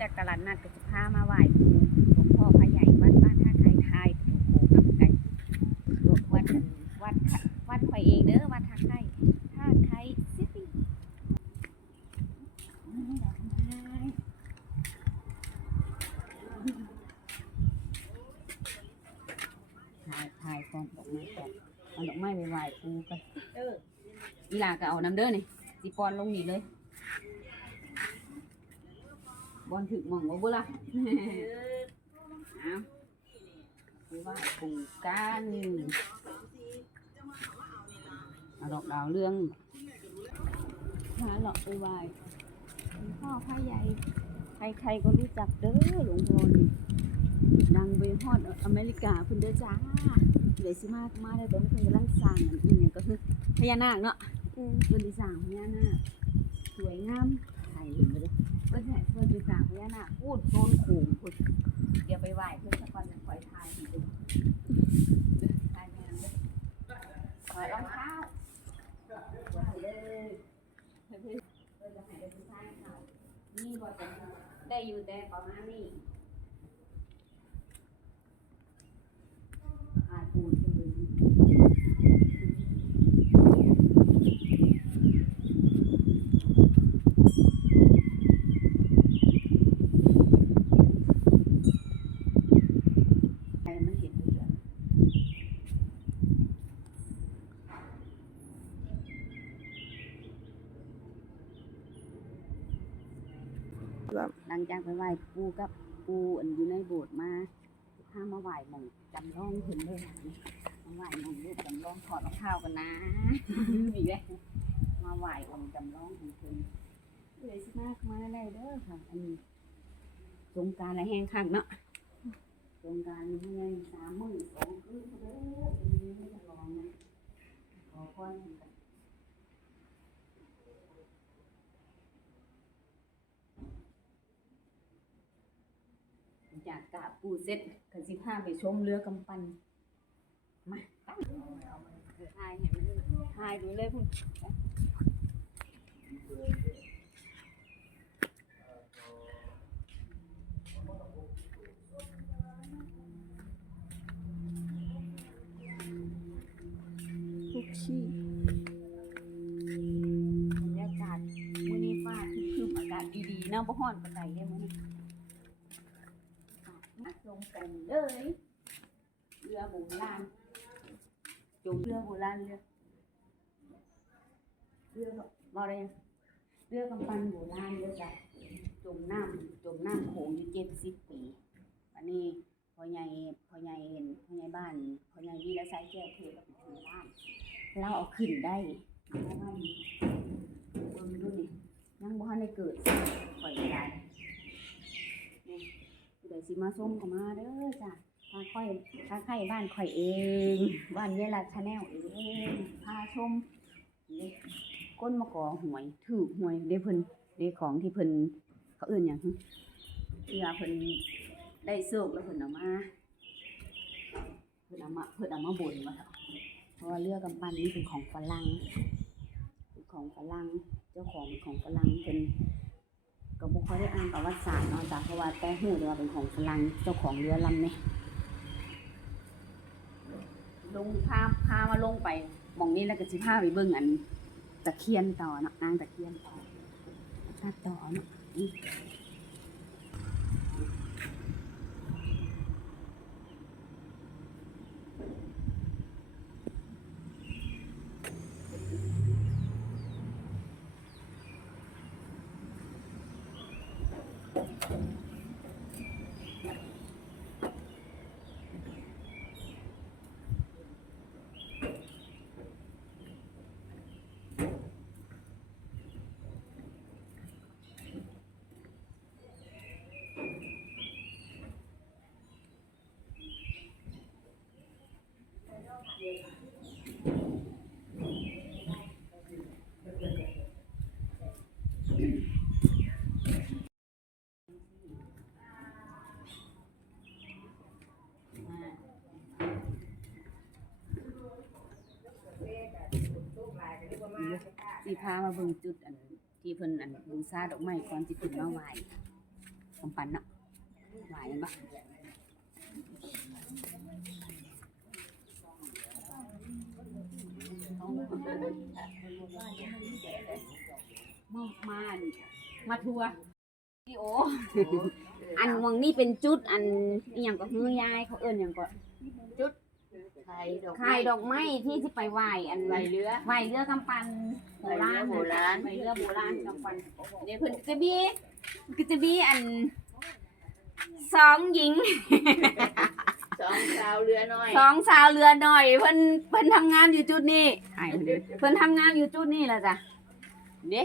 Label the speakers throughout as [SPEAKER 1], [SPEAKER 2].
[SPEAKER 1] จากตลาดนัดก็จะพามาไหว้ครูหลวงพ่อพระใหญ่วัดบ้านท่าไคร้ไทยประตูโขงน้ำไก่วัดวัดวัดข่เองเด้อวัดท่าไคร้ท่าไคร้ซิตี้ถ่ายถ่ายกอนดอกไม้ก่อนเอาดอกไม้ไปไหว้ครูกันเอออีหลาก็เอาน้ำเด้อนี่สิปอนลงนี่เลย บอลถึกหมองว่าบุล่ะเอาคือว่าปลูกกันเอาดอกดาวเรื่องพาหลอกไปไหว้หลวงพ่อพระใหญ่ใครๆก็รู้จักเด้อหลวงพ่อนี่ดังไปฮอดอเมริกาคุณเด้อจ้าเดี๋ยวสิมามาได้ตอนเพิ่นกำลังสร้างอันนี้ก็คือพญานาคเนาะ
[SPEAKER 2] อืม
[SPEAKER 1] เพิ่นสิสร้างพญานาคสวยงาม พื่อนให้เพื่อนไปสั่งพญานาคพูดโซนโขงพุดเดี๋ยวไปไหว้เพื่อนสักวันจะคอยทายให้ดูทายแม่นเด้อถอยรองเท้าไหว้เลยเพื่นเพื่อนจะให้ได้ผู้ชายเขานี่บ่จะได้อยู่แต่ประมาณนี้อาปูนเลยให้มันเห็นด้วยกัน หลังจากไปไหว้ปูกับปูอันอยู่ในโบสถ์มาข้ามาไหว้หมองจำลองเห็นเลยมาไหว้หมองรูปจำลองถอดรองเท้ากันนะอีกแล้วมาไหว้องค์จำลองของเพิ่นเลยสิมากมาได้เด้อค่ะ อันนี้สงการและแห้งคักเนาะสงการนี่ไงสามมื้อสองคืออันนี้ไม่จะลองนะขอพรกัน จากกาบปูเซ็ตกันสิพาไปชมเรือกำปั้นมาตั้งเออทายเห็นมันทายดูเลยพุ่นทุกที่บรรยากาศมื้อนี้ฟ้าคืออากาศดีๆเนาะบ่ฮ้อนปานใดเด้มื้อนี้ นักลงกันเล ยเรือโบราณจมเรือโบราณเรือเรือบ่อะไรยังเรือกำปั้นโบราณเรือจ้ะจมน้ำจมน้ำโขงอยู่เจ็ดสิบปีอันนี้พ่อใหญ่พ่อใหญ่เห็นพ่อใหญ่บ้านพ่อใหญ่วีและสายแก้วเทเราเป็นคนบ้านเราเอาขึ้นได้เพราะว่าเบิ่งดูนี่ยังบ่ทันได้เกิดปล่อยได้เดี๋ยวสิมาส้มก็มาเด้อจ้ะ ค่อยทางไข่บ้านข่อยเอง บ้านเยลัดชาแนลเองพาชมก้นมะกอหวยถือหวยเด้เพิ่นเด้ของที่เพิ่นเขาเอื่นอย่างเพื่อเพิ่นได้โชคแล้วเพิ่นเอามาเพิ่นเอามาเพิ่นเอามาบนว่าเพราะว่าเรือกำปั้นนี่เป็นของฝรั่งเป็นของฝรั่งเจ้าของเป็นของฝรั่งเป็นก็บ่ค่อยได้อ่านประวัติศาสตร์เนาะจ้ะเพราะว่าแต่ฮู้แต่ว่าเป็นของฝรั่งเจ้าของเรือลำนี้ ลงพาพามาลงไปมองนี้แล้วก็สิพาไปเบิ่งอันตะเคียนต่อเนาะนางตะเคียนต่อพาต่อเนาะ สิพามาเบิ่งจุดอันที่เพิ่นอันบูชาดอกไม้ก่อนสิขึ้นมาไหว้กำปั้นเนาะไหวายบ่ มามานี่มาทัวร์พี่โออันวังนี่เป็นจุดอันอหย่างก็ฮือยายเขาเอิ้นหยังก็
[SPEAKER 2] ไข่ดอก
[SPEAKER 1] ขายดอกไม้ที่สิไปไหว้อัน
[SPEAKER 2] ใบเรือ
[SPEAKER 1] ไหว้เรือกำปั้นโบราณ
[SPEAKER 2] ไหว้เรือโบราณ
[SPEAKER 1] ไหว้เรือโบราณกำปั้นเดี๋ยวเพิ่นก็จะมีก็จะมีอันสองหญิง
[SPEAKER 2] สองสาวเรือน้อย
[SPEAKER 1] สองสาวเรือหน่อย เพิ่นเพิ่นทำงานอยู่จุดนี้ไปเลยเพิ่นทำงานอยู่จุดนี้แหละจ้ะเด้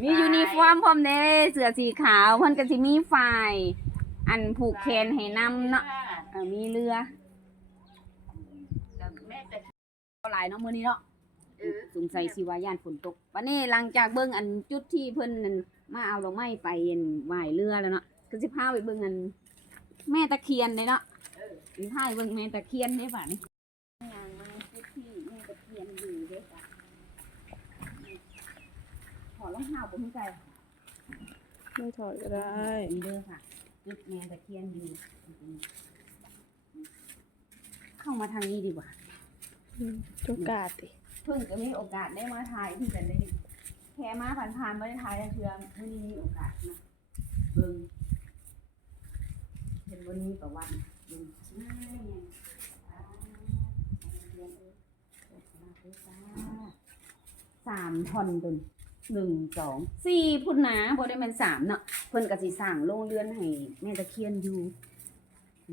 [SPEAKER 1] มียูนิฟอร์มพร้อมเด้เสื้อสีขาวเพิ่นก็สิมีไฟอันผูกแขนให้นำเนาะเออมีเรือ
[SPEAKER 2] แม่แต่
[SPEAKER 1] หลายเนาะมื้อนี้เนาะสงสัยสิว่าย่านฝนตกวันนี้หลังจากเบิ่งอันจุดที่เพิ่นมาเอาดอกไม้ไปอันไหว้เรือแล้วเนาะก็สิพาไปเบิ่งอันแม่ตะเคียนเลยเนาะ สิพาไปเบิ่งแม่ตะเคียนได้ป่ะนี่ย่างมาจุดที่แม่ตะเคียนอยู่เด้จ้ะขอรองเท้าบ่มีใจ
[SPEAKER 3] ไม่ถอดก็ได้
[SPEAKER 1] นี่เด้อค่ะจุดแม่ตะเคียนอยู่ เข้ามาทางนี้ดีกว่า
[SPEAKER 3] โอกาสดิ
[SPEAKER 1] เพิ่งจะมีโอกาสได้มาถ่ายที่จะได้แค่มาผ่านๆไม่ได้ถ่ายเชื่อวันนี้มีโอกาสนะเบิ่งเห็นวันนี้ประวัน สามท่อนตุนหนึ่งสองสี่พุ่นนาบ่ได้แม่นสามเนาะเพิ่นก็สิสร้างโรงเรือนให้แม่ตะเคียนอยู่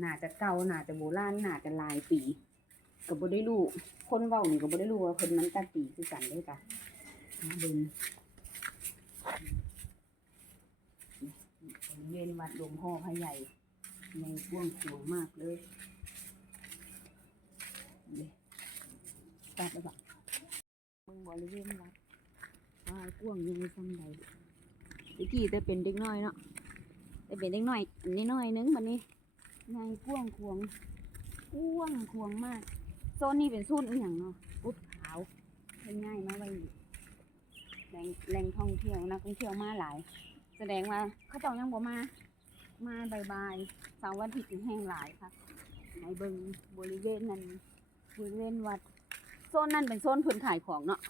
[SPEAKER 1] น่าจะเก่าน่าจะโบราณน่าจะหลายปีก็บ่ได้รู้คนเว้านี่ก็บ่ได้รู้ว่าเพิ่นมันตัดปีคือกันเด้อจ้ะมาเบิ่งบริเวณวัดหลวงพ่อพระใหญ่ ใหญ่กว้างขวางมากเลยเด้ตัดแล้วบ่เบิ่งบริเวณวัดว่ากว้างยังไงซ้ำใดตะกี้แต่เป็นเด็กน้อยเนาะแต่เป็นเด็กน้อยนนี้น้อยนึงบัดนี้ใหญ่กว้างขวางกว้างขวางมากโซนนี้เป็นโซนอีหยังเนาะปุ๊บขาวง่ายมาไว้แหล่งแหล่งท่องเที่ยวนักท่องเที่ยวมาหลาย แสดงว่าเขาเจ้ายังบ่มา มาบายๆเสาร์วันอาทิตย์นี่แห้งหลายค่ะในเบิงบริเวณนั้นบริเวณวัดโซนนั้นเป็นโซนพิ่นขายของเนาะ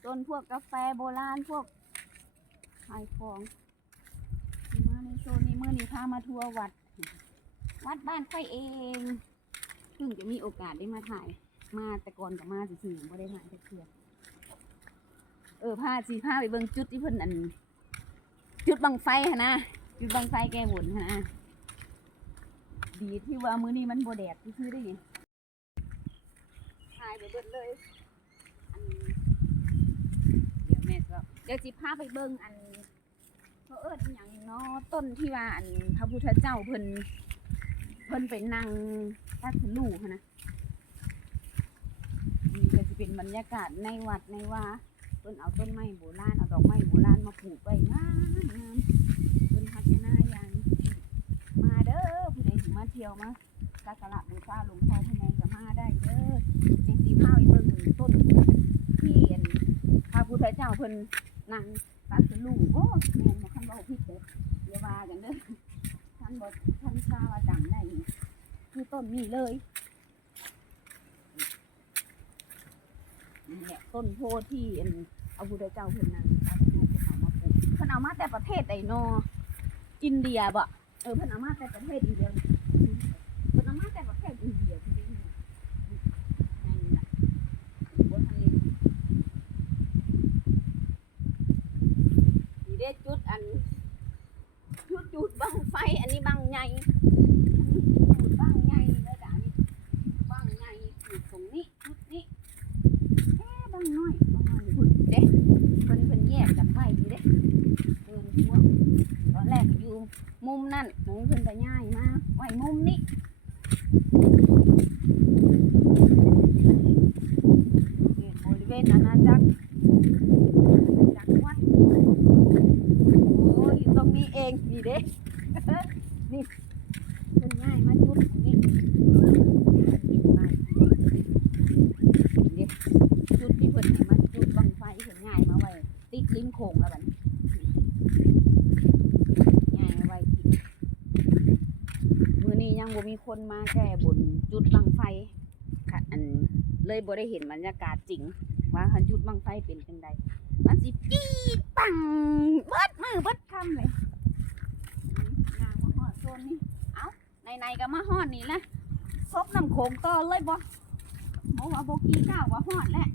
[SPEAKER 1] โซนพวกกาแฟโบราณพวกขายของมาในโซนนี้เมื่อนี้พามาทัวร์วัด วัดบ้านค่อยเองเพิ่งจะมีโอกาสได้มาถ่าย มาแต่ก่อนกับมาสิๆไม่ได้มาแต่เทื่อเออพาสิพาไปเบิ่งจุดที่เพิ่นอัน จุดบังไฟนะ จุดบังไฟแก้บนหนนะดีที่ว่ามือนี้มันโบแดดซื่อได้ไงถ่ายไปเบิดเลยอันเดี๋ยวแม่ก็เดี๋ยวสิพาไปเบิ่งอันเขาเอิ้นอย่างเนาะต้นที่ว่าอันพระพุทธเจ้าเพิ่นเพิ่นไปนั่งตัดลูกนะนี่ก็จะเป็นบรรยากาศในวัดในว่าเพิ่นเอาต้นไม้โบราณเอาดอกไม้โบราณมาปลูกไว้งามงามเพิ่นพัฒนาอย่างมาเด้อผู้ใดสิมาเที่ยวมาสักการะบูชาหลวงพ่อพระใหญ่ก็มาได้เด้อในสีผ้าอีกเบิ่งหนึ่งต้นที่อันพระพุทธเจ้าเพิ่นนั่งตัดสลูกโอ้แม่นบ่คันเว้าผิดเด้ออย่าว่ากันเด้อท่านบอกท่านทราบว่าจำได้คือต้นนี้เลยนี่แหละต้นโพธิ์ที่อันเอาพุทธเจ้าเพิ่นนั่งตัดสลูเพิ่นเอามาปลูกเพิ่นเอามาแต่ประเทศใดนออินเดียบ่ เออเพิ่นเอามาแต่ประเทศอินเดียเพิ่นเอามาแต่ประเทศอินเดียจริงๆนั่นน่ะบนทางนี้นี่เด้จุดอันจุดจุดบังไฟอันนี้บังใหญ่็นอาณาจักรจักรวัดโอ้ยตรงนี้เองนี่เด้นี่คนง่ายมาจุ๊บตรงนี้มาเด้จุดที่เพิ่นมาจุดบังไฟเห็นง่ายมาไว้ติดลิ้มโขงแล้วบัดง่ายมาไว้มือนี้ยังบ่มีคนมาแก้บนจุดบังไฟอันเลยบ่ได้เห็นบรรยากาศจริง ว่าคันจุดบังไฟเป็นจังใดมันสิปีปังเบิดมือเบิดคำเลยงานมาฮอดโซนนี้เอ้าในๆก็มาฮอดนี่ละซบน้ำโขงต่อเลยบ่โมว่าโบกี้ก้าวว่าฮอดแล้ว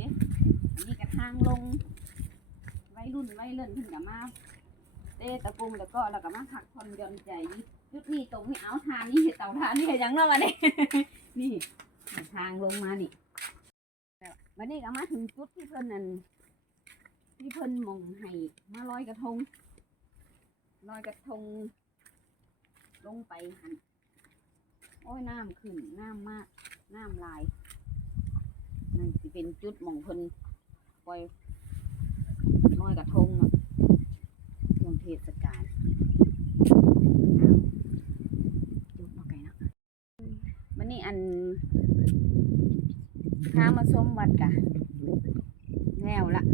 [SPEAKER 1] นี่นนี้ก็ทางลงไวรุ่นไวัยเล่นขึ้นกับมาเตะตะกุมแล้วก็แล้วก็มาพักผ่อนยอนใจยุดนี้ตรงนี้เอาทานนี่เตาทานนี่เฮ็ดยังเนาะวะนี่ยนี่ทางลงมานี่ วันนี้ก็มาถึงจุดที่เพิ่นนั่นที่เพิ่นมองให้มาลอยกระทงลอยกระทง ลงไปหันโอ้ยน้ำขึ้นน้ำมากน้ำลายนั่นสิเป็นจุดมองเพิ่นปล่อยลอยกระทงอะช่วงเทศกาลจุดมาไกลนะวันนี้อัน พามาชมวัดกะแล้วละ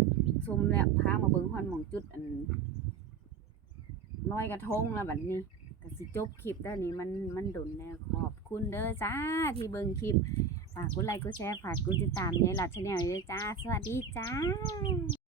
[SPEAKER 1] ชมแล้วพามาเบิ้งฮอนหมองจุดอันลอยกระทงแล้วบัดนี้ก็สิจบคลิปได้านี้มันมันดุนแนวขอบคุณเด้อจ้าที่เบิ้งคลิปฝากกดไลค์กดแชร์ฝากกดติดตามในหลักชาแนลเด้อจ้า สวัสดีจ้า